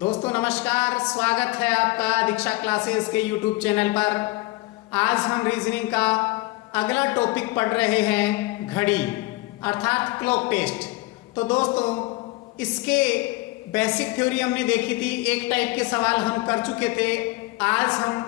दोस्तों नमस्कार, स्वागत है आपका दीक्षा क्लासेस के यूट्यूब चैनल पर। आज हम रीजनिंग का अगला टॉपिक पढ़ रहे हैं, घड़ी अर्थात क्लॉक टेस्ट। तो दोस्तों इसके बेसिक थ्योरी हमने देखी थी, एक टाइप के सवाल हम कर चुके थे। आज हम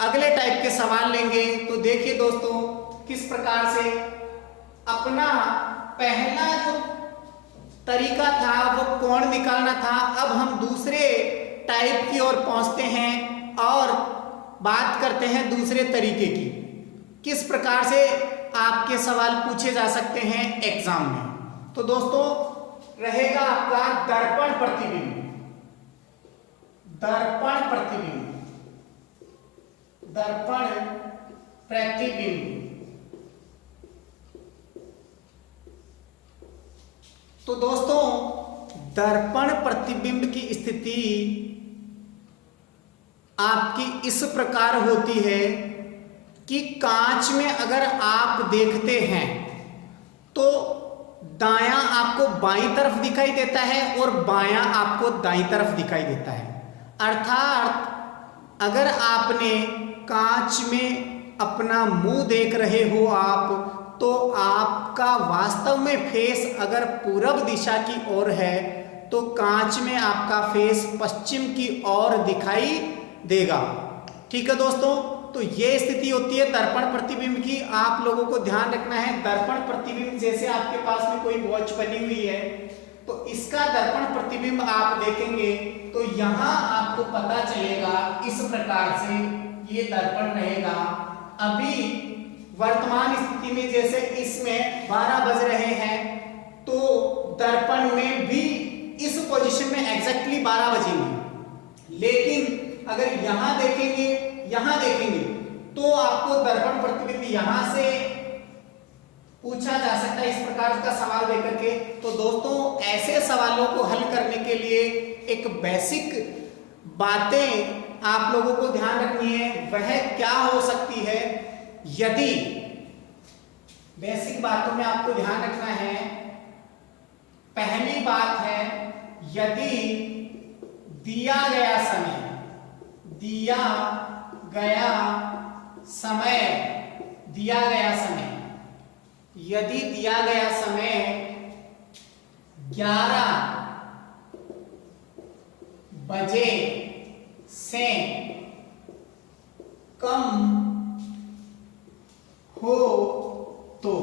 अगले टाइप के सवाल लेंगे। तो देखिए दोस्तों किस प्रकार से अपना पहला जो तरीका था वो कोण निकालना था, अब हम दूसरे टाइप की ओर पहुंचते हैं और बात करते हैं दूसरे तरीके की, किस प्रकार से आपके सवाल पूछे जा सकते हैं एग्जाम में। तो दोस्तों रहेगा आपका दर्पण प्रतिबिंब। दर्पण प्रतिबिंब, दर्पण प्रतिबिंब। तो दोस्तों दर्पण प्रतिबिंब की स्थिति आपकी इस प्रकार होती है कि कांच में अगर आप देखते हैं तो दायां आपको बाईं तरफ दिखाई देता है और बायां आपको दाईं तरफ दिखाई देता है। अर्थात अगर आपने कांच में अपना मुंह देख रहे हो आप, तो आपका वास्तव में फेस अगर पूरब दिशा की ओर है तो कांच में आपका फेस पश्चिम की ओर दिखाई देगा। ठीक है दोस्तों, तो ये स्थिति होती है दर्पण प्रतिबिंब की। आप लोगों को ध्यान रखना है, दर्पण प्रतिबिंब जैसे आपके पास में कोई वॉच बनी हुई है तो इसका दर्पण प्रतिबिंब आप देखेंगे तो यहां आपको पता चलेगा इस प्रकार से ये दर्पण रहेगा। अभी वर्तमान स्थिति में जैसे इसमें 12 बज रहे हैं तो दर्पण में भी इस पोजीशन में एग्जैक्टली 12 बजेंगे, लेकिन अगर यहां देखेंगे तो आपको दर्पण प्रतिबिंब यहां से पूछा जा सकता है, इस प्रकार का सवाल देकर के। तो दोस्तों ऐसे सवालों को हल करने के लिए एक बेसिक बातें आप लोगों को ध्यान रखनी है, वह क्या हो सकती है। यदि बेसिक बातों में आपको ध्यान रखना है, पहली बात है यदि दिया गया समय यदि दिया गया समय 11 बजे से कम हो तो,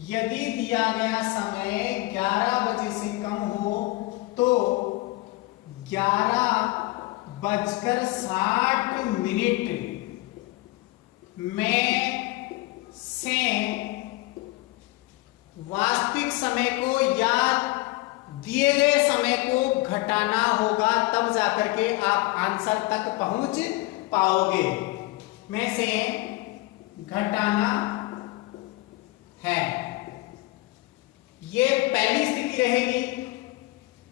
यदि दिया गया समय 11 बजे से कम हो तो 11:60 में से वास्तविक समय को या दिए गए समय को घटाना होगा, तब जाकर के आप आंसर तक पहुंच पाओगे। में से घटाना है, ये पहली स्थिति रहेगी।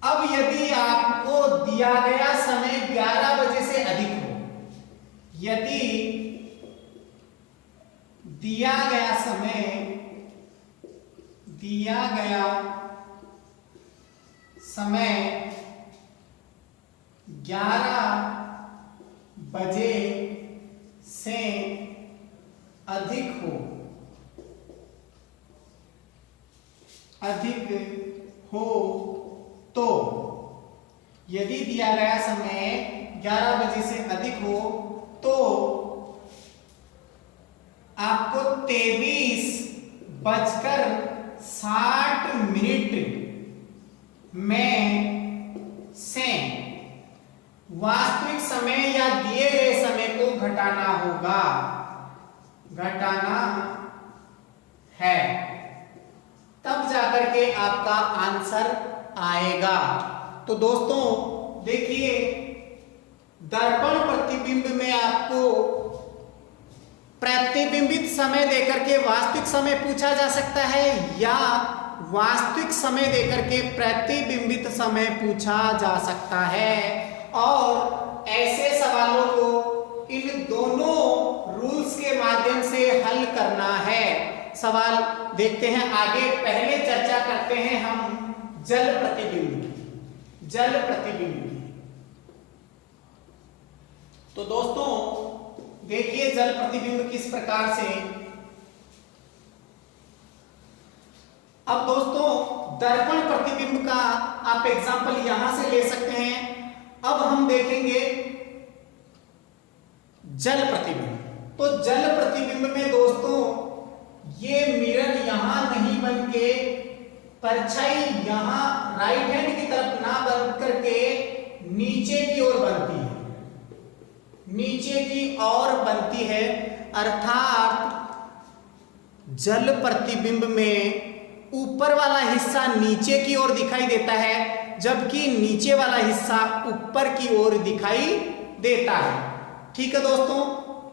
अब यदि आपको दिया गया समय 11 बजे से अधिक हो, यदि दिया गया समय 11 बजे से अधिक हो तो, यदि दिया गया समय 11 बजे से अधिक हो तो आपको 23:60 में से वास्तविक समय या दिए गए समय को घटाना है, तब जाकर के आपका आंसर आएगा। तो दोस्तों देखिए, दर्पण प्रतिबिंब में आपको प्रतिबिंबित समय देकर के वास्तविक समय पूछा जा सकता है या वास्तविक समय देकर के प्रतिबिंबित समय पूछा जा सकता है। और ऐसे सवालों को इन दोनों रूल्स के माध्यम से हल करना है। सवाल देखते हैं आगे। पहले चर्चा करते हैं हम जल प्रतिबिंब की। जल प्रतिबिंब की। तो दोस्तों देखिए जल प्रतिबिंब किस प्रकार से। अब दोस्तों दर्पण प्रतिबिंब का आप एग्जांपल यहां से ले सकते हैं। अब हम देखेंगे जल प्रतिबिंब। तो जल प्रतिबिंब में दोस्तों ये मिरर यहां नहीं बन के परछाई यहां राइट हैंड की तरफ ना बन करके नीचे की ओर बनती है, नीचे की ओर बनती है। अर्थात जल प्रतिबिंब में ऊपर वाला हिस्सा नीचे की ओर दिखाई देता है, जबकि नीचे वाला हिस्सा ऊपर की ओर दिखाई देता है। ठीक है दोस्तों,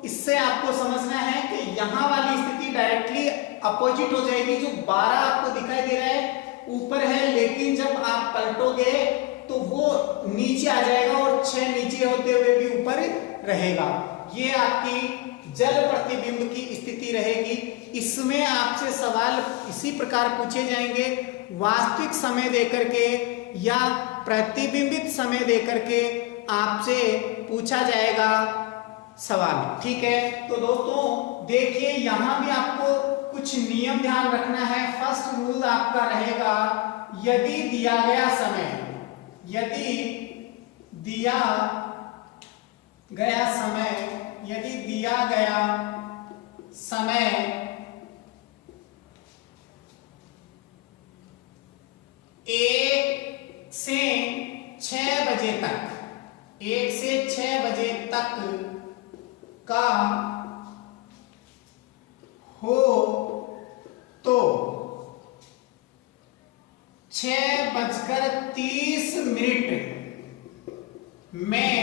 इससे आपको समझना है कि यहां वाली स्थिति डायरेक्टली अपोजिट हो जाएगी। जो 12 आपको दिखाई दे रहा है ऊपर है, लेकिन जब आप पलटोगे तो वो नीचे आ जाएगा और 6 नीचे होते हुए भी ऊपर रहेगा। ये आपकी जल प्रतिबिंब की स्थिति रहेगी। इसमें आपसे सवाल इसी प्रकार पूछे जाएंगे, वास्तविक समय देकर के या प्रतिबिंबित समय देकर के आपसे पूछा जाएगा सवाल। ठीक है, तो दोस्तों देखिए यहां भी आपको कुछ नियम ध्यान रखना है। फर्स्ट रूल आपका रहेगा, यदि दिया गया समय, यदि दिया गया समय 1 से 6 बजे तक, 1 से 6 बजे तक का हो तो 6:30 में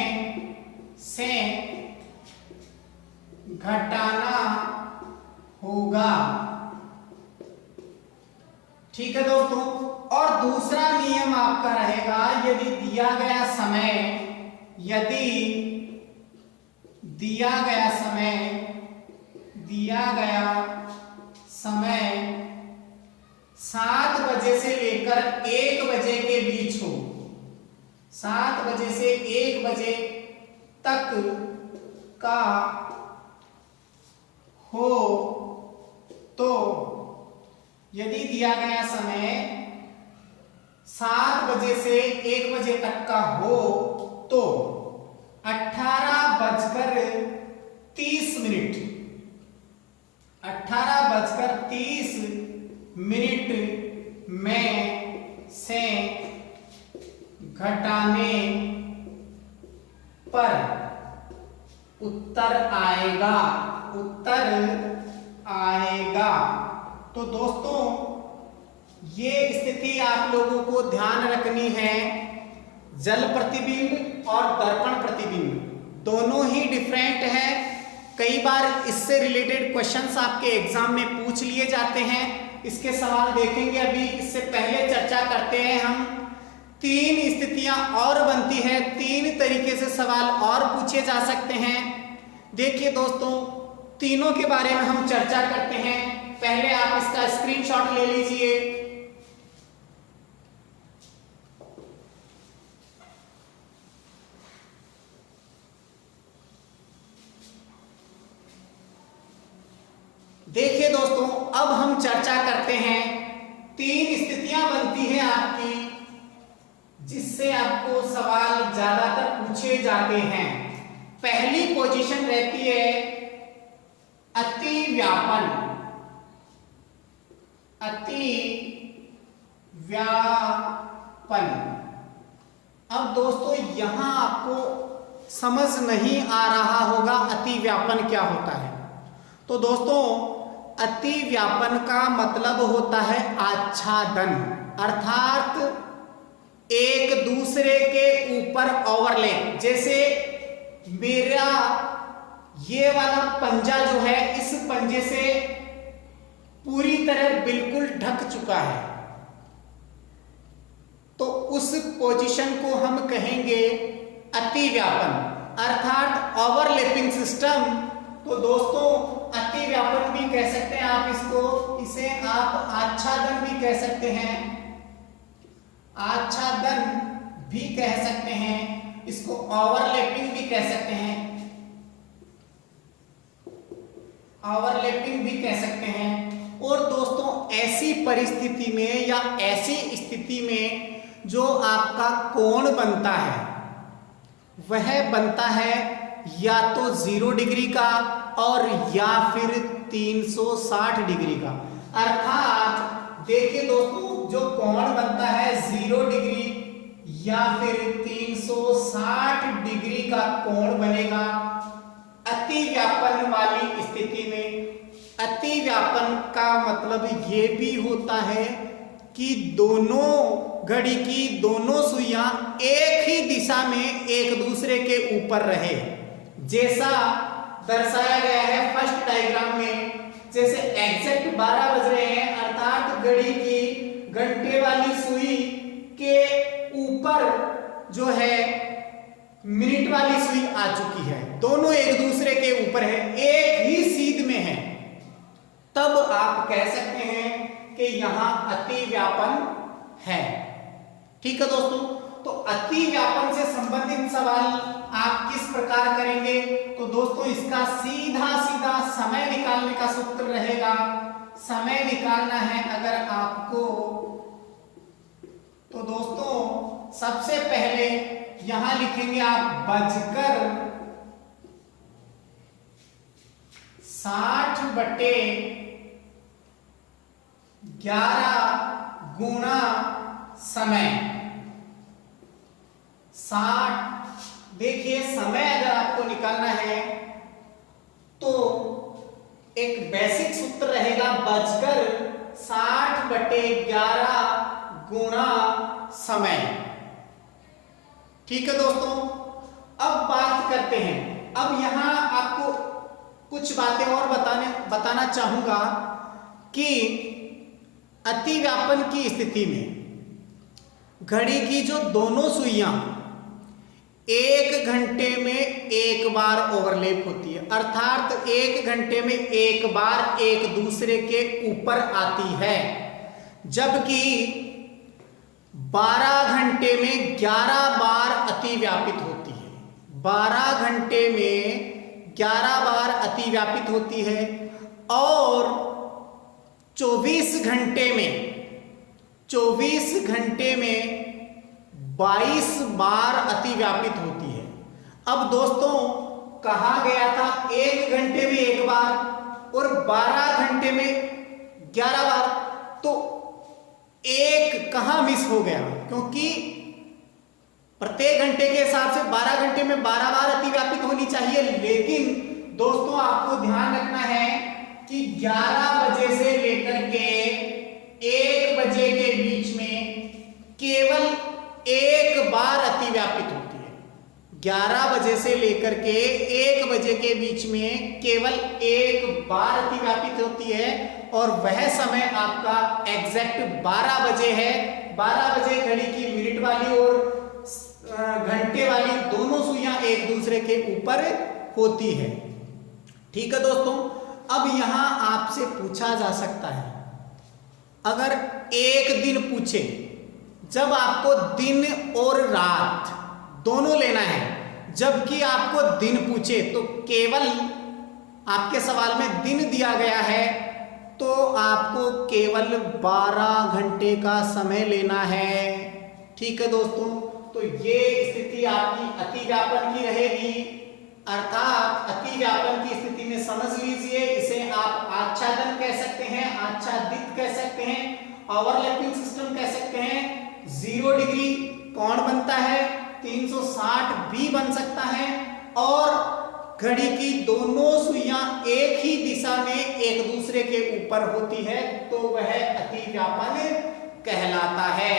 से घटाना होगा। ठीक है दोस्तों, और दूसरा नियम आपका रहेगा, यदि दिया गया समय 7 बजे से लेकर 1 बजे के बीच हो, 7 बजे से 1 बजे तक का हो तो, यदि दिया गया समय 7 बजे से 1 बजे तक का हो तो 18:30 में से घटाने पर उत्तर आएगा। तो दोस्तों ये स्थिति आप लोगों को ध्यान रखनी है। जल प्रतिबिंब और दर्पण प्रतिबिंब दोनों ही डिफरेंट है। कई बार इससे रिलेटेड क्वेश्चंस आपके एग्जाम में पूछ लिए जाते हैं। इसके सवाल देखेंगे अभी। इससे पहले चर्चा करते हैं हम 3 स्थितियां और बनती है, 3 तरीके से सवाल और पूछे जा सकते हैं। देखिए दोस्तों तीनों के बारे में हम चर्चा करते हैं। पहले आप इसका स्क्रीनशॉट ले लीजिए। देखिए दोस्तों अब हम चर्चा करते हैं 3 स्थितियां बनती है आपकी, जिससे आपको सवाल ज्यादातर पूछे जाते हैं। पहली पोजीशन रहती है अति व्यापन। अब दोस्तों यहां आपको समझ नहीं आ रहा होगा अति व्यापन क्या होता है। तो दोस्तों अति व्यापन का मतलब होता है आच्छादन, अर्थात एक दूसरे के ऊपर ओवरलैप। जैसे मेरा ये वाला पंजा जो है इस पंजे से पूरी तरह बिल्कुल ढक चुका है, तो उस पोजीशन को हम कहेंगे अति व्यापन, अर्थात ओवरलैपिंग सिस्टम। तो दोस्तों अति व्यापन भी कह सकते हैं आप इसको, इसे आप आच्छादन भी कह सकते हैं, आच्छादन भी कह सकते हैं, इसको ओवरलैपिंग भी कह सकते हैं, ओवरलैपिंग भी कह सकते हैं। और दोस्तों ऐसी परिस्थिति में या ऐसी स्थिति में जो आपका कोण बनता है वह बनता है या तो 0 डिग्री का और या फिर 360 डिग्री का। अर्थात देखिए दोस्तों, जो कोण बनता है 0 डिग्री या फिर 360 डिग्री का कोण बनेगा अति व्यापन वाली स्थिति में। अति व्यापन का मतलब ये भी होता है कि दोनों घड़ी की दोनों सुइयां एक ही दिशा में एक दूसरे के ऊपर रहे, जैसा दर्शाया गया है फर्स्ट डायग्राम में। जैसे एग्जैक्ट 12 बज रहे हैं, अर्थात घड़ी की घंटे वाली सुई के ऊपर जो है मिनट वाली सुई आ चुकी है, दोनों एक दूसरे के ऊपर है, एक ही सीध में है, तब आप कह सकते हैं कि यहां अति व्यापन है। ठीक है दोस्तों, तो अति व्यापन से संबंधित सवाल आप किस प्रकार करेंगे? तो दोस्तों इसका सीधा सीधा समय निकालने का सूत्र रहेगा। समय निकालना है अगर आपको, तो दोस्तों सबसे पहले यहां लिखेंगे आप बजकर 60/11 गुणा समय। 60, देखिए समय अगर आपको निकालना है तो एक बेसिक सूत्र रहेगा बजकर 60/11 गुणा समय। ठीक है दोस्तों, अब बात करते हैं। अब यहां आपको कुछ बातें और बताना चाहूंगा कि अति व्यापन की स्थिति में घड़ी की जो दोनों सुइयां 1 घंटे में एक बार ओवरलैप होती है, अर्थात 1 घंटे में एक बार एक दूसरे के ऊपर आती है, जबकि 12 घंटे में 11 बार अति व्यापित होती है। 12 घंटे में 11 बार अति व्यापित होती है और 24 घंटे में 22 बार अति व्यापित होती है। अब दोस्तों कहा गया था 1 घंटे में एक बार और 12 घंटे में 11 बार, तो एक कहां मिस हो गया? क्योंकि प्रत्येक घंटे के हिसाब से 12 घंटे में 12 बार अति व्यापित होनी चाहिए, लेकिन दोस्तों आपको ध्यान रखना है कि 11 बजे से लेकर के 1 बजे के बीच में केवल एक बार अति व्यापित होती है। 11 बजे से लेकर के 1 बजे के बीच में केवल एक बार अति व्यापित होती है और वह समय आपका एग्जैक्ट 12 बजे है। 12 बजे घड़ी की मिनट वाली और घंटे वाली दोनों सुइयां एक दूसरे के ऊपर होती है। ठीक है दोस्तों, अब यहां आपसे पूछा जा सकता है, अगर एक दिन पूछे, जब आपको दिन और रात दोनों लेना है, जबकि आपको दिन पूछे तो केवल आपके सवाल में दिन दिया गया है, तो आपको केवल 12 घंटे का समय लेना है। ठीक है दोस्तों, तो ये स्थिति आपकी अति व्यापन की रहेगी, अर्थात अति व्यापन की स्थिति में समझ लीजिए, इसे आप आच्छादन कह सकते हैं, आच्छादित कह सकते हैं, ओवरलैपिंग सिस्टम कह सकते हैं। 0 डिग्री कोण बनता है, 360 भी बन सकता है और घड़ी की दोनों सुइयां एक ही दिशा में एक दूसरे के ऊपर होती है, तो वह अति व्यापन कहलाता है।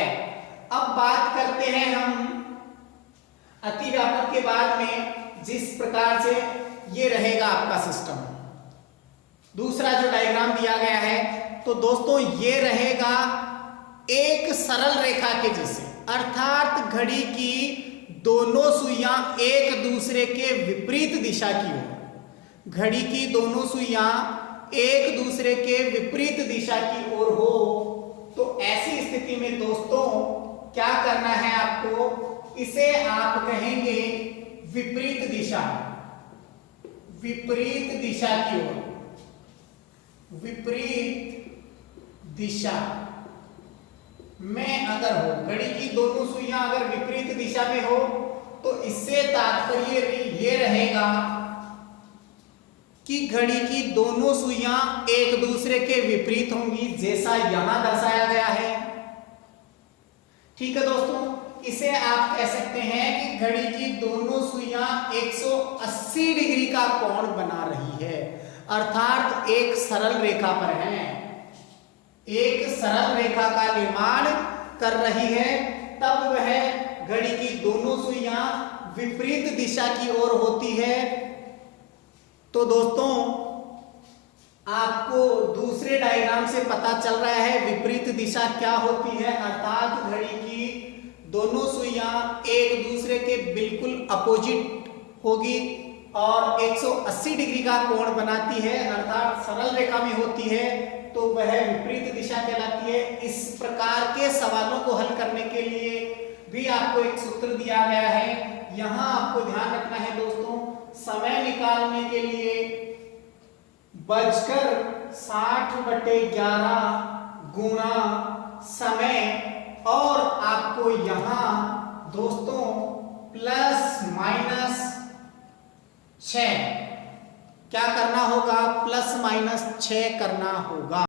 अब बात करते हैं हम अति व्यापन के बाद में जिस प्रकार से ये रहेगा आपका सिस्टम। दूसरा जो डायग्राम दिया गया है, तो दोस्तों ये रहेगा एक सरल रेखा के जैसे, अर्थात घड़ी की दोनों सुइयां एक दूसरे के विपरीत दिशा की ओर, घड़ी की दोनों सुइयां एक दूसरे के विपरीत दिशा की ओर हो, तो ऐसी स्थिति में दोस्तों क्या करना है आपको? इसे आप कहेंगे विपरीत दिशा, विपरीत दिशा की ओर, विपरीत दिशा में अगर हो, घड़ी की दोनों सुइयां अगर विपरीत दिशा में हो तो इससे तात्पर्य ये रहेगा कि घड़ी की दोनों सुइयां एक दूसरे के विपरीत होंगी, जैसा यहां दर्शाया गया है। ठीक है दोस्तों, इसे आप कह सकते हैं कि घड़ी की दोनों सुइयां 180 डिग्री का कोण बना रही है, अर्थात एक सरल रेखा पर है, एक सरल रेखा का निर्माण कर रही है, तब वह घड़ी की दोनों सुइयां विपरीत दिशा की ओर होती है। तो दोस्तों आपको दूसरे डायग्राम से पता चल रहा है विपरीत दिशा क्या होती है, अर्थात घड़ी की दोनों सुइयां एक दूसरे के बिल्कुल अपोजिट होगी और 180 डिग्री का कोण बनाती है, अर्थात सरल रेखा में होती है, तो वह विपरीत दिशा कहलाती है। इस प्रकार के सवालों को हल करने के लिए भी आपको एक सूत्र दिया गया है। यहां आपको ध्यान रखना है दोस्तों, समय निकालने के लिए बजकर 60/11 गुणा समय, और आपको यहां दोस्तों प्लस माइनस 6 क्या करना होगा, प्लस माइनस 6 करना होगा।